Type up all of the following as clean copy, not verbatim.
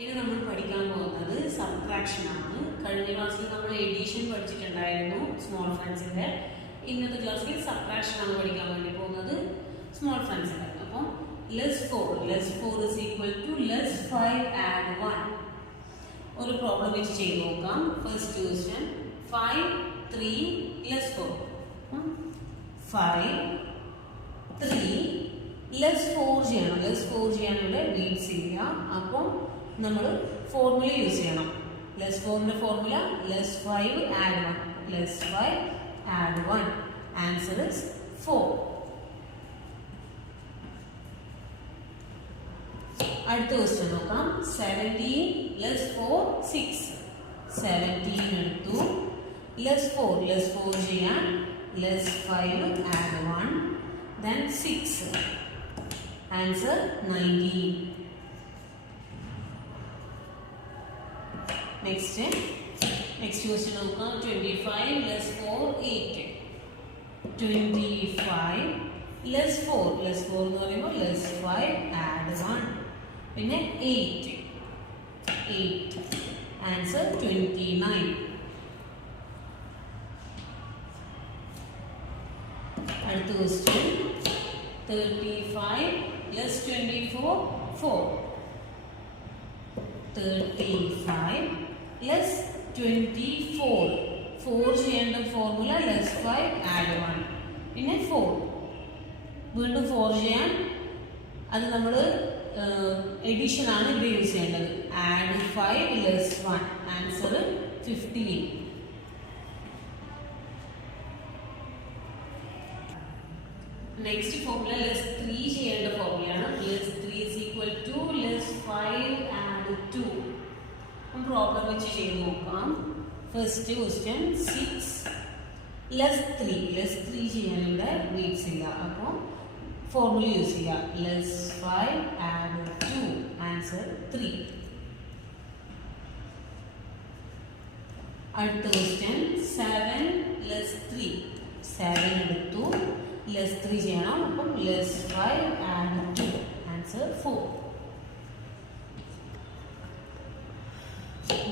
ഇനി നമ്മൾ പഠിക്കാൻ പോകുന്നത് സബ്ട്രാക്ഷൻ ആണ്. കഴിഞ്ഞ ക്ലാസ്സിൽ നമ്മൾ എഡിഷൻ പഠിച്ചിട്ടുണ്ടായിരുന്നു സ്മോൾ ഫ്രണ്ട്സിന്റെ. ഇന്നത്തെ ക്ലാസ്സിൽ സബ്ട്രാക്ഷൻ ആണ് പഠിക്കാൻ വേണ്ടി പോകുന്നത് സ്മോൾ ഫ്രണ്ട്സിന്റെ. അപ്പം +4 is equal to +5 add 1. ഒരു പ്രോബ്ലം വെച്ച് ചെയ്ത് നോക്കാം. First question 5 3 +4. 5 3 +4 ചെയ്യണം. +4 ചെയ്യാനുള്ള ഡീഡ്സ് ഇല്ല. അപ്പം നമ്മൾ ഫോർമുല യൂസ് ചെയ്യണം. +4ന്റെ formula +5 add 1. +5 add 1. Answer is 4. അടുത്ത ക്വസ്റ്റ്യൻ നോക്കാം. 17 +4 6. 17 എടുത്തു. +4 ചെയ്യാൻ +5 add 1. Then 6. Answer 19. Next question നോക്കാം. 25 +4 8. 25 +4 എന്ന് പറയുമ്പോൾ +5 add 1. പിന്നെ 8. ആൻസർ 29. അടുത്ത ക്വസ്റ്റ്യൻ 35 +24 4. 35 +24 4 ചെയ്യേണ്ട ഫോർമുല +5 add 1. പിന്നെ 4 വീണ്ടും 4 ചെയ്യാൻ അത് നമ്മൾ എഡിഷൻ ആണ് ഇവിടെ യൂസ് ചെയ്യേണ്ടത്. add 5 +1. ആൻസർ 15. നെക്സ്റ്റ് ഫോർമുല +3 ചെയ്യേണ്ട ഫോർമുലയാണ്. +3 is equal to +5 add 2. Problem വെച്ച് ചെയ്ത് നോക്കാം. ഫസ്റ്റ് ക്വസ്റ്റ്യൻ 6 +3 ചെയ്യാനുള്ള നീഡ്സ് ഇല്ല. അപ്പോൾ ഫോർമുല യൂസ് ചെയ്യാം. +5 add 2. ആൻസർ 3. അടുത്ത ക്വസ്റ്റ്യൻ 7 +3. 7 എടുത്തു. +3 ചെയ്യണം. അപ്പം +5 add 2. ആൻസർ 4.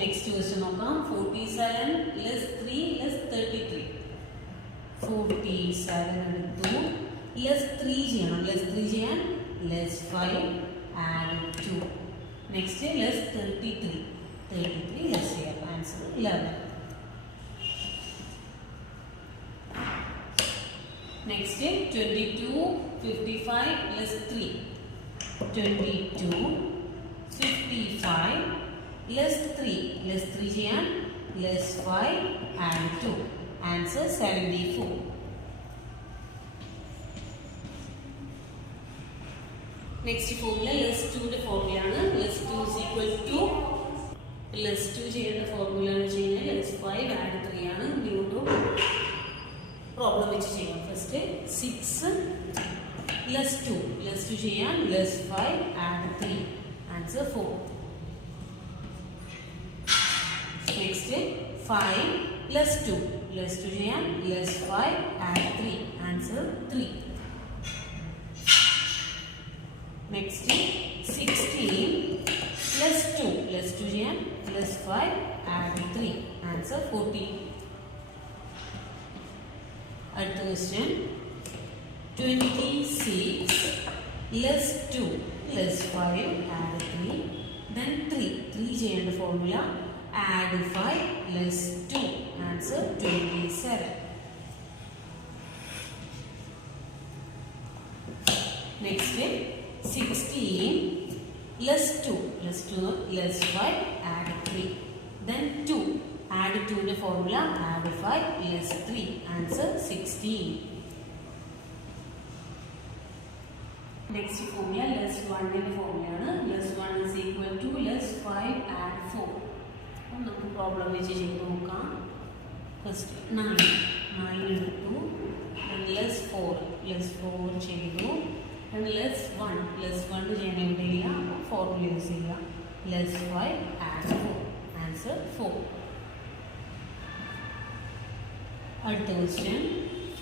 നെക്സ്റ്റ് ക്വസ്റ്റ്യൻ നോക്കാം. 47 +3 +33. 47 എടുത്തു. +3 ചെയ്യണം. +3 ചെയ്യാൻ +5 add 2. നെക്സ്റ്റ് +33 ചെയ്യാം. ആൻസർ 11. നെക്സ്റ്റ് 22 55 +3. 22 55 +3 ചെയ്യാൻ +5 add 2. ആൻസർ 74. നെക്സ്റ്റ് ഫോർമുല +2ന്റെ ഫോർമുലയാണ്. +2 is equal to +2 ചെയ്യേണ്ട ഫോർമുല എന്ന് വെച്ച് കഴിഞ്ഞാൽ +5 add 3 ആണ്. വീണ്ടും പ്രോബ്ലം വെച്ച് ചെയ്യാം. ഫസ്റ്റ് 6 +2 ചെയ്യാൻ +5 add 3. ആൻസർ 4. നെക്സ്റ്റ് 5 +2 ചെയ്യാൻ +5 add 3. ആൻസർ 3. നെക്സ്റ്റ് 16 +2 ചെയ്യാൻ +5 add 3. ആൻസർ 14. അടുത്ത ക്വസ്റ്റ്യൻ 26 +2 +5 add 3. then 3 ചെയ്യേണ്ട formula add 5 +2. Answer 27. Next 16 +2 +5 add 3. then 2 add 2ന്റെ formula add 5 +3. Answer 16. Next formula +1ന്റെ ഫോർമുലയാണ്. +1 is equal to +5 add 4. അപ്പം നമുക്ക് പ്രോബ്ലം വെച്ച് ചെയ്ത് നോക്കാം. ഫസ്റ്റ് 9 എടുത്തു. +4 ചെയ്തു. +1 ചെയ്യാൻ എവിടെയില്ല. ഫോർമുല യൂസ് ചെയ്യുക. +5 add 4. ആൻസർ 4. അടുത്ത ക്വസ്റ്റ്യൻ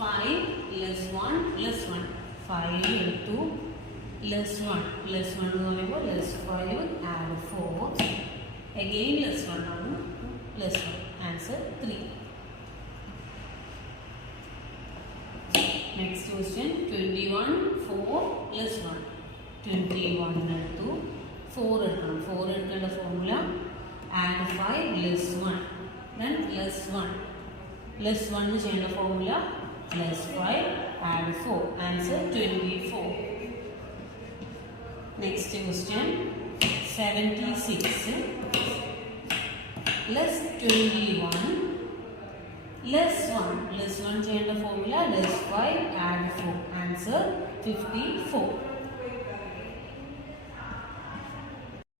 5 +1 5 എടുത്തു. +1 എന്ന് പറയുമ്പോൾ +5 add 4. Answer 3. Next question. 21 4 plus 1. 21 എടുത്തു 4 എടുക്കണം. 4 എടുക്കേണ്ട formula add 5 plus 1. Then plus 1. Plus 1 ചെയ്യേണ്ട formula plus 5 add 4. Answer 24. Next question. 76 plus 21 less 1. Less 1 ചെയ്യേണ്ട ഫോർമുല less 5 add 4. Answer 54.